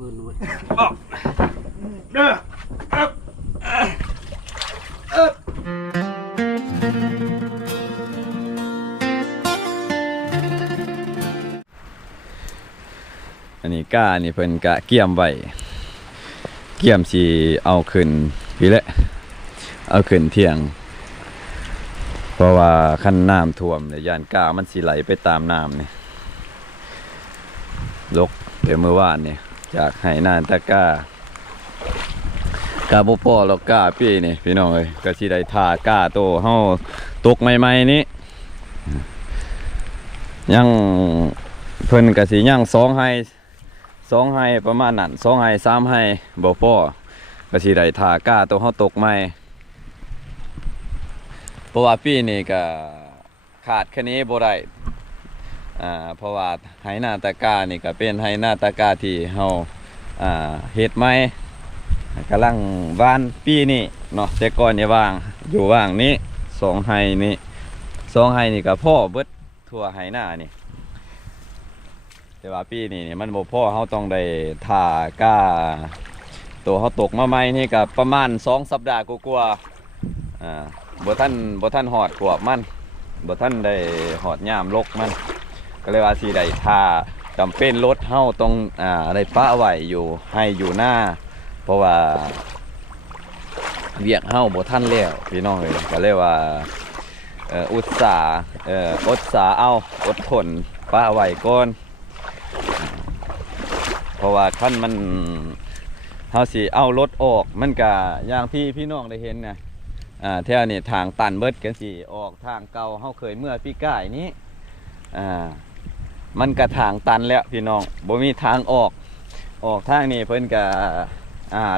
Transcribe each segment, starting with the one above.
มือหนุ่ยเด้ออันนี้ก้านี่เพิ่นกะเกี่ยมไว้เกี่ยมสิเอาขึ้นพี่แหละเอาขึ้นเที่ยงเพราะว่าคันน้ำท่วมเนี่ยย่านก้ามันสิไหลไปตามน้ำนี่ลกเดี๋ยวเมื่อวานนี่จากไหนานตะก้ากาบ่พอแล้วก้าพี่นี่พี่น้องเอ้ยก็สิได้ทาก้าโตเฮาตกใหม่ๆนี้ยังเพิ่นก็สิยัง2ให้ประมาณนั้น2ให้3ให้บ่พอก็สิได้ทาก้าโตเฮาตกใหม่เพราะว่าปีนี้ก็ขาดแค่นี้บ่ได้เพราะว่าไหนาตะกานี่ก็เป็นไหนาตะกาที่เฮาเฮ็ดใหม่กำลังว่านปีนี้เนาะแต่ก่อนเนี่ยว่างอยู่ว่างนี้2ไหนี่2ไหนี่ก็พอเบิดทั่วไหนานี่แต่ว่าปีนี้นี่มันบ่พอเฮาต้องได้ทากาตัวเฮาตกมาใหม่นี่ก็ประมาณ2สัปดาห์กว่าๆบ่ทันฮอดขวบมันบ่ทันได้ฮอดยามลกมันก็เลยว่าสิได้ทาจำเป็นรถเฮาต้องได้ปะไว้อยู่ให้อยู่หน้าเพราะว่าเวียกเฮาบ่ทันแล้วพี่น้องเลยก็เลยว่าอุตส่าห์อดสาเอาอดทนปะไว้ก่อนเพราะว่าคันมันเฮาสิเอารถออกมันก็อย่างที่พี่น้องได้เห็นนะแถวนี้ทางตันเบิดกันสิออกทางเก่าเฮาเคยเมื่อปีก่ายนี้มันกระทางตันแล้วพี่น้องบ่มีทางออกทางนี้เพิ่นก็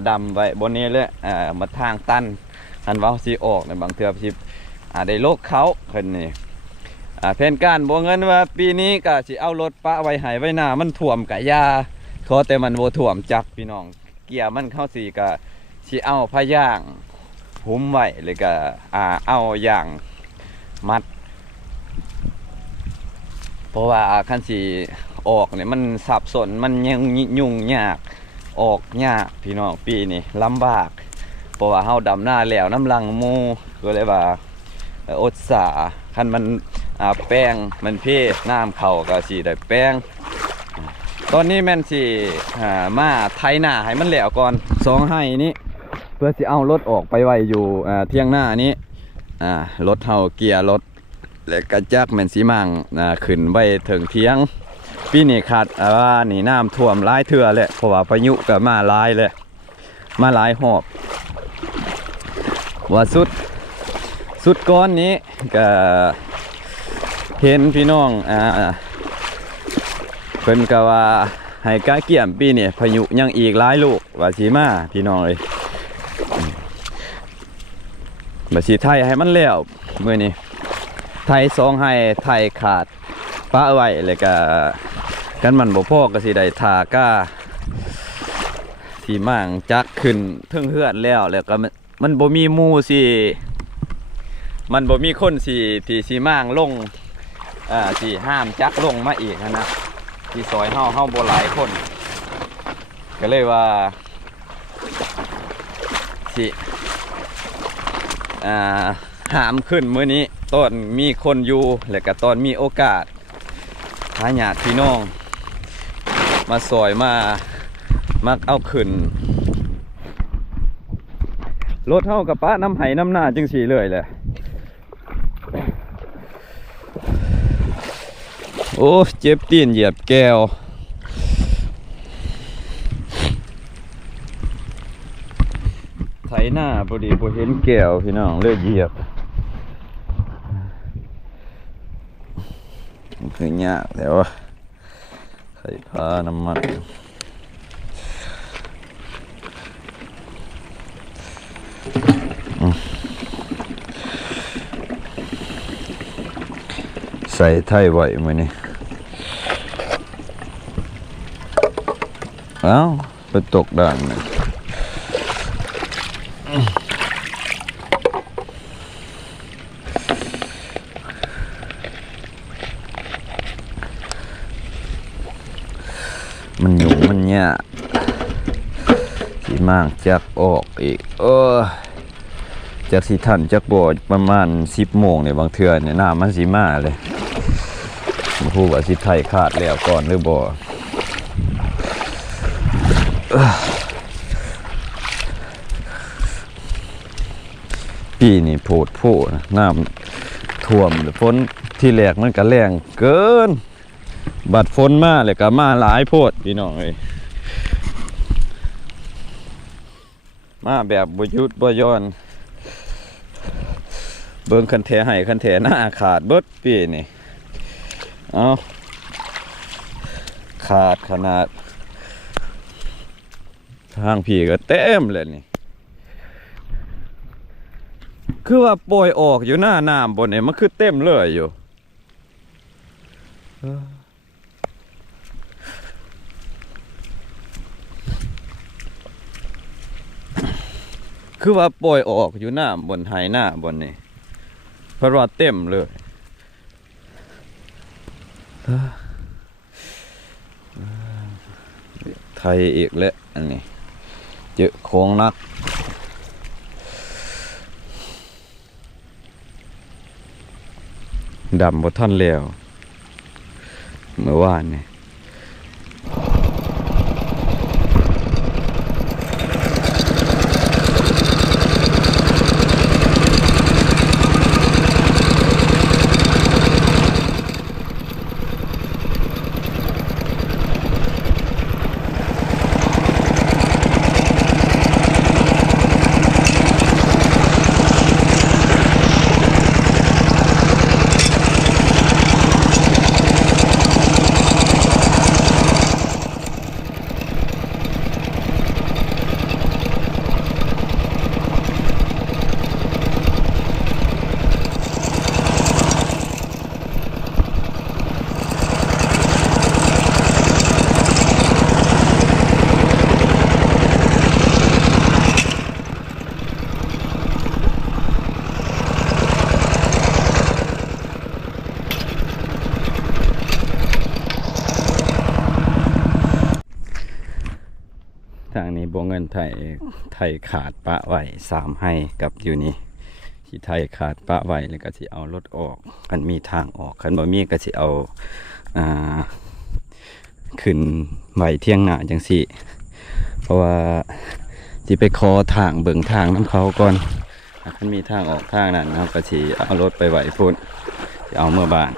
ดำไว้บนนี้เลยมาทางตันทันว่าสิออกในบางเทื่อสิได้โลกเขาเพิ่นนี่แผนการบ่เงินว่าปีนี้ก็สิเอารถปะไว้ให้ไว้หน้ามันท่วมกะยาขอแต่มันบ่ท่วมจักพี่น้องเกียร์มันเข้าสิก็สิเอาพะย่างหุ้มไว้เลยก็เอาอย่างมัดเพราะว่าคันสีออกเนี่ยมันสับสนมันยังยุ่งยากออกยากพี่น้องปีนี้ลำบากเพราะว่าเฮาดำหน้าแล้วน้ำลังมูก็เลยว่าอดสาคันมันแป้งมันเพ่น้ำเข่าก็สีได้แป้งตอนนี้แม่นสิมาไถหน้าให้มันแล้วก่อน2ให้นี้เพื่อสิเอารถออกไปไว้อยู่เที่ยงหน้านี้รถเฮาเกียร์รถและกระจักแม่นสีมังขึ้นไว้ถึงเที่ยงปีนี้ขาดว่านี่น้ำท่วมหลายเทื่อแหละเพราะว่าพายุก็มาหลายเลยมาหลายหอบว่าสุดก้อนนี้ก็เห็นพี่น้องเพิ่นก็ว่าให้กะเกี่ยมปีนี้พายุยังอีกหลายลูกว่าสิมาพี่น้องเลยบ่สิไทยให้มันแล้วมื้อนี้ไทย2ให้ไทยขาดปะไว้เลยก็กันมันบ่พอก็สิได้ทาก้าที่มั่งจักขึ้นถึงเฮือนแล้วก็มันบ่มีหมู่สิมันบ่มีคนสิที่สิมั่งลงสิห้ามจักลงมาอีกนะที่ซอยเฮาบ่หลายคนก็เลยว่าสิหามขึ้นมื้อนี้ตอนมีคนอยู่และก็ตอนมีโอกาสหาญาติพี่น้องมาซอยมาเอาขึ้นรถเฮากับป้าน้ำไหน้ำหน้าจังสีเลยแหละโอ้เจ็บตีนเหยียบแก้วไถหน้าพอดีพอเห็นแก้วพี่น้องเลยเหยียบคือยากแล้วใส่ผ้าน้ำมันใส่ไทยไว้มื้อนี้ไปตกด่างนะมันอยู่มันยาก สีมากจักออกอีกจากสีทันจักบ่ประมาณ10 โมงเนี่ยบางเทื่อเนี่ยน้ำมันสีมาเลยบ่ฮู้ว่าสิไทยขาดแล้วก่อนหรือบ่ปีนี่โพดโพนะน้ำท่วมฝนที่แรกมันก็แรงเกินบัดฝนมาเลยก็มาหลายโพดพี่น้องเอ้ยมาแบบบ่หยุดบ่หย่อนเบิ่งคันแถให้คันแถหน้าขาดเบิดปีนี่เอาขาดขนาดทางพี่ก็เต็มเลยนี่คือว่าปล่อยออกอยู่หน้าน้ำบนนี่มันคือเต็มเลยอยู่คือว่าปล่อยออกอยู่หน้าบนไหหน้าบนนี่เพราะว่าเต็มเลยไทยอีกแล้วอันนี้เจอโค้งนักดำบ่ทันแล้วเมื่อวานนี่ทางนี้บ่เงินไทยขาดปะไว้3ให้กับอยู่นี่ที่ไทยขาดปะไว้แล้วก็สิเอารถออกคันมีทางออกคันบ่มีก็สิเอาขึ้นไว้เที่ยงหน้าจังซี่เพราะว่าสิไปขอทางเบิ่งทางน้ำเขาก่อนคันมีทางออกทางนั้นเฮาก็สิเอารถไปไว้พุ่นสิเอาเมื่อบ้าน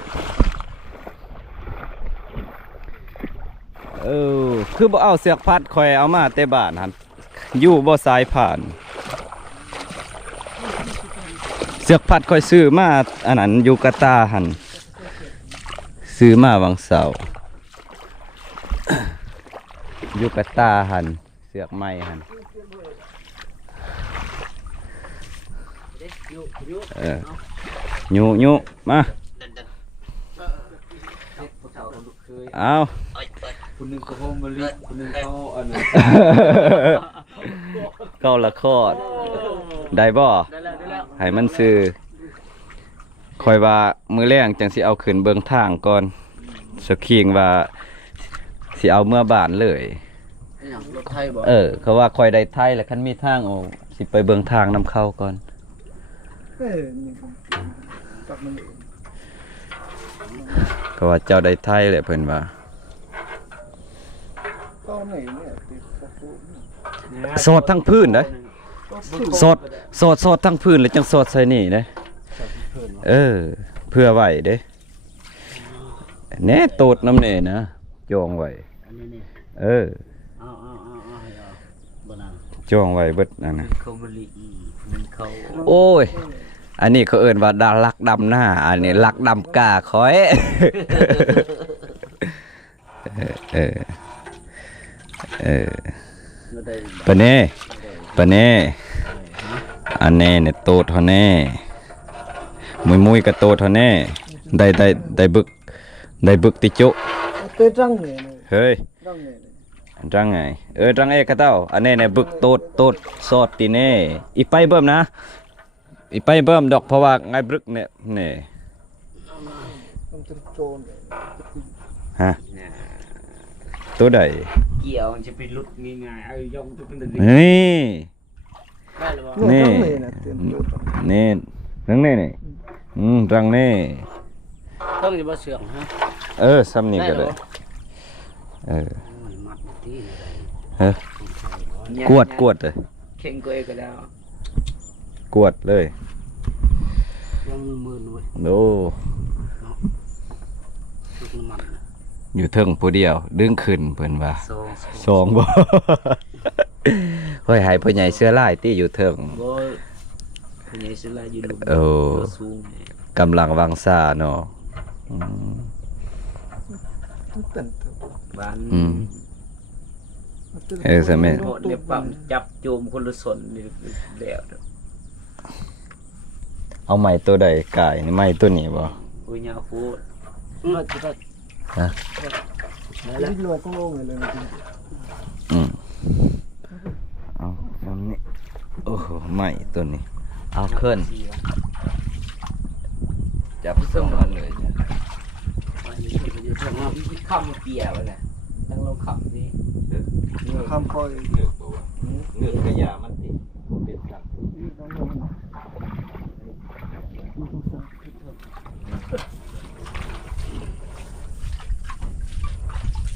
คือบ่เอาเสือกพัดคอยเอามาแต่บ้านหั่นอยู่บ่สายผ่านเสือกพัดคอยซื้อมาอันนั้นอยู่กาตาร์หั่นซื้อมาวังเสาร์อยู่กาตาร์หั่นเสือกไม้หั่นยุมาเอาคุณนึงก็โฮมบริคุณนึงเขาอันนั้นเข้าละคอดได้บ่ให้มันซื้อคอยว่ามือแรงจังสิเอาขึ้นเบิ่งทางก่อนสคิงว่าสิเอาเมื่อบ้านเลยรถไทยบ่เขาว่าคอยได้ไทยแล้วคันมีทางเอาสิไปเบิ่งทางนำเข้าก่อนก็ว่าเจ้าได้ไทยแหละเพิ่นว่าสอดทั้งพื้นเด้สอดทั้งพื้นแล้วจังสอดใส่นี่เด้เพื่อไว้เด้แหน่โตดน้ำเน่นะจองไว้จองไว้เบิดนั่นนะโอ้ยอันนี้เขาเอิ้นว่าลักดำหน้าอันนี้ลักดำกาคอยปะเน่อันนี้เนี่ยโตเท่าแน่มุยกับโตเท่าแน่ได้บึกติจุเฮ้ยจังไงจังเอกะเต้าอันนี้เนี่ยบึกโตสอดตีเน่อีไปเบิ่มนะอีไปเบิ่มดอกเพราะว่าไงบึกเนี่ยฮะ ตัวใด เกี่ยวมันจะไปลุดง่ายๆเอายองจะเป็นดึง นี่ ได้หรือเปล่า นี่ นี่ นี่รังนี่นี่รังนี่ ต้องจะบ่เสื่อมฮะ ซ้ำนี่ก็ได้มัดที่ กวดเลย เข่งก็เองก็ได้ กวดเลย ยังมือหน่วย โอ้ ทุกมัน อยู่เทิงผู้เดียวดึงขึ้นเพิ่นว่า สองบ่ ค่อยหายพ่อใหญ่เสื้อลายที่อยู่เทิง บ่ผู้ใหญ่สิลาอยู่ลุม โอ้ สูง กำลังวังซ่าเนาะ บ้าน ซะแม่ เนี่ยปั๊มจับโจมคนละสนนี่แล้ว เอาไม้ตัวใดกายนี่ไม้ตัวนี้บ่ อุ้ยยาพูด ฮะ ลิ้นลอยก็ลงเลย เอาอันนี้โอ้โหไม้ตัวนี้ เอาขึ้นจับสองอันเลย อยู่ทางนั้นคำเปียกน่ะตั้งลงคำนี่ คำคอย เงือกกระยามันติเป็นกัน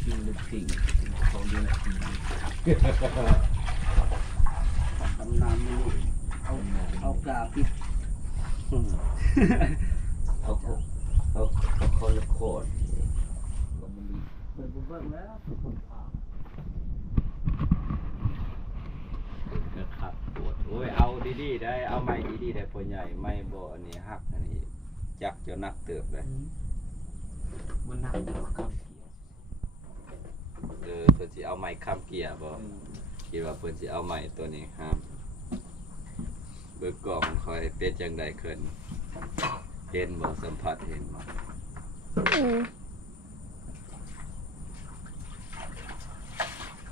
กินลึกจริงเขาเลี้ยงจริงทำน้ำไม่รู้เอากาปิดเอาคนละโคตรก็มันดีเปิดเบิ้งแล้ว ครับปวดโอ้ยเอาดีๆได้เอาไม้ดีๆได้พ่อใหญ่ไม้บ่อันนี้หักอันนี้จักจะนักเติบเลย มันหนักกว่าครับ เพิ่นสิเอาไม้ค้ำเกียร์บ่คิดว่าเพิ่นสิเอาไม้ตัวนี้ครับเบิกกล่องคอยเป็นจังได๋ขึ้นเห็นบ่สัมผัสเห็นบ่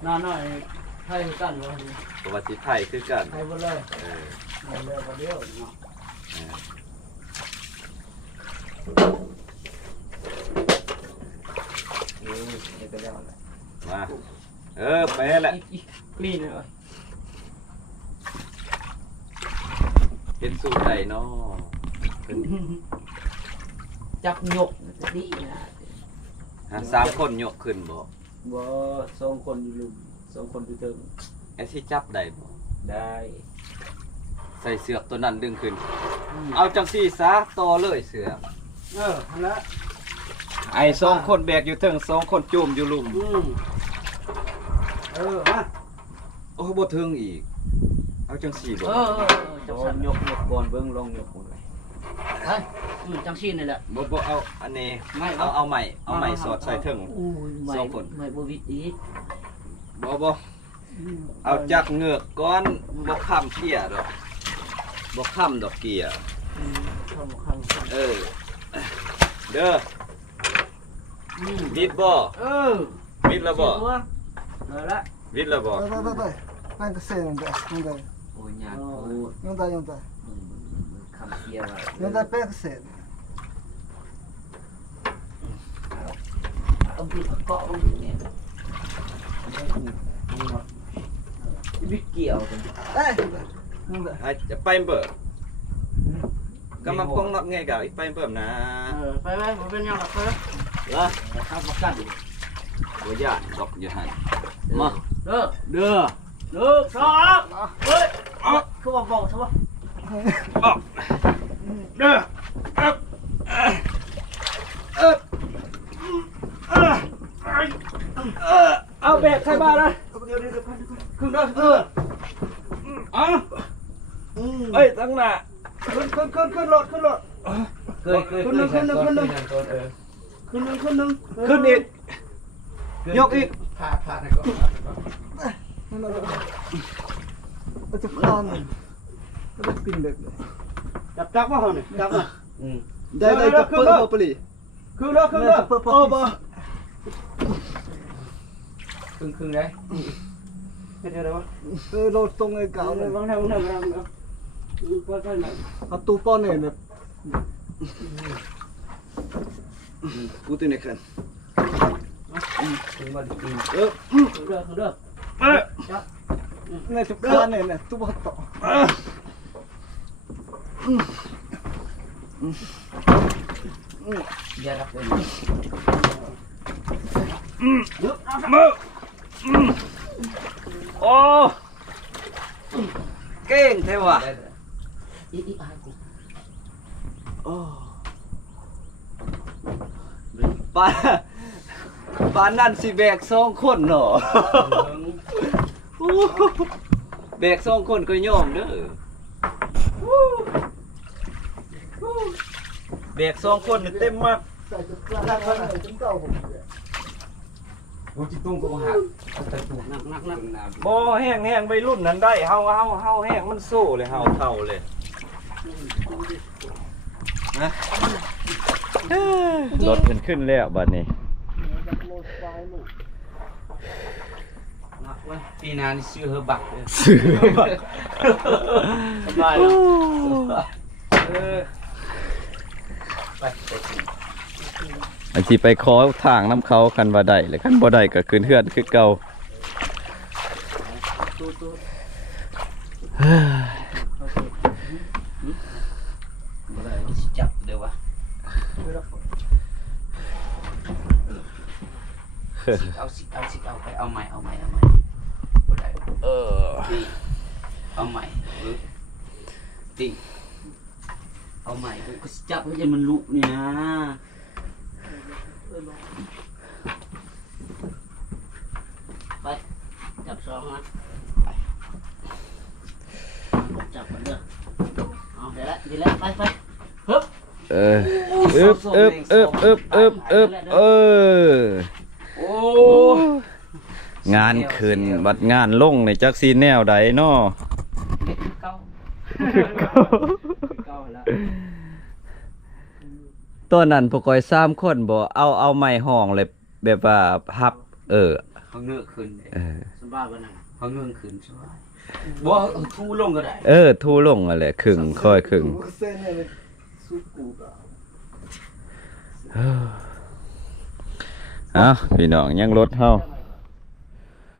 น้าหน่อยให้กันวะ เพราะว่าสิไทยคือกัน ให้หมดเลย เออ ให้เลยก็เดียวเนาะนี่ก็ได้แล้ว มาไปแหละ กลีนเลย เห็นสูตรใดเนาะเพิ่น จับหยกดีนะ หา3คนยกขึ้นบ่ บ่สองคนอยู่ลุมสองคนอยู่เทิง ไอ้สิจับได้บ่ ได้ ใส่เสือกตัวนั้นดึงขึ้น เอาจังซี่ซะต่อเลยเสือก ฮันละ ไอ้2คนแบกอยู่เทิง2คนจุ่มอยู่หลุม ฮะ โอ้บ่ถึงอีก เอาจังซี่บ่ จังสันยกก่อนเบิ่งลองยกหมดเลยเฮ้ยจังซี่นี่แหละ บ่เอาอันนี้ ไม่ เอาใหม่สอดใส่เทิง ไม่ สองคน ไม่บ่วิดอีก บ่เอาจักเงือกก่อนบ่ค้ำเกียร์ดอกบ่ค้ำดอกเกียร์ ข้าง เด้อวิดบ่ วิดแล้วบ่ เลยละ วิดแล้วบ่ ได้แป้งกระเซ็นได้ยังได้ โอ้ยยากโอ้ ยังได้ยังได้ คำเกียร์ ยังได้แป้งกระเซ็น ต้องพิดเกาะเนี่ยวิดเกี่ยวกัน ได้ยังได้ จะไปเบิ่ก็มาป้องนับไงกะอีกไปเบิ่มนะ ไปผมเป็นยังไงไป เหรอ ทำประกัน บ่ย่านดอกอยู่หั่นมา เด้อ เด้อ หนึ่งสองเฮ้ยคือว่าบอกใช่ปะ เด้อเอาแบกใครบ้านนะขึ้นรถเอาเอ้ยตั้งหน้าขึ้นรถ เคยขึ้นหนึ่งขึ้นอีกยกอีก ผ่านให้ก่อน นั่นแหละเราจะคลอนก็ได้ปิ่นเด็กเลย จับว่าเขาเนี่ยจับนะ ได้จะเปิดโอปลี ขึ้นรถโอ้บ่ ครึ่งได้เห็นอะไรวะ โรถตรงไอ้เก่าเลย บางแถวเอาตู้ป้อนเนี่ยแบบ กูตัวนี้ขึ้น ถึงมาดี เด้อ เด้อ ในทุกข้านเนี่ยทุกวันต่อ อย่ารับเลย โอ้เก่งแท้ว่ะ อีอากู ปานนั่นสิแบก2คนเนาะแบก2คนก็ยอมเด้อแบก2คนนี่เต็มมาก ใส่ทุกข้านใส่ทุกเก้าผม โอ้จิตุ้งก็หักแต่ถูกนักน้ำ บ่แห้งไปรุ่นนั้นได้เฮาแห้งมันสู้เลยเฮาเท่าเลยนะรถขึ้นแล้วบัดนี้ นักเว้ยปีนานี่ซื้อเฮอบักเลย ซื้อบัดสบายแล้วไปอันที่ไปขอทางน้ำเขาคันว่าได้เลยคันบ่ได้ก็ขึ้นเฮือนคือเก่า จับเดี๋ยววะเอาไปเอาใหม่บ่ได้เอาใหม่ติงเอาใหม่ก็จับให้มันลุนี่นะไปจับสองนะไปจับกันเด้อเอาเดี๋ยวละไปฮึบโอ้ งานขึ้นบัดงานลงในจักซีแนวใดเนาะ เก้าแล้ว ตอนนั้นพวกก้อย3คนบ่เอาไม้ห้องเลยแบบว่าฮับเขาเงือกขึ้น สบายวันนั้น เขาเงือกขึ้นสบายบ่ทูลงก็ได้ ทูลงนั่นแหละครึ่งค่อยครึ่ง เส้นเนี่ยสุกูกะ พี่น้องยังรถเฮา เ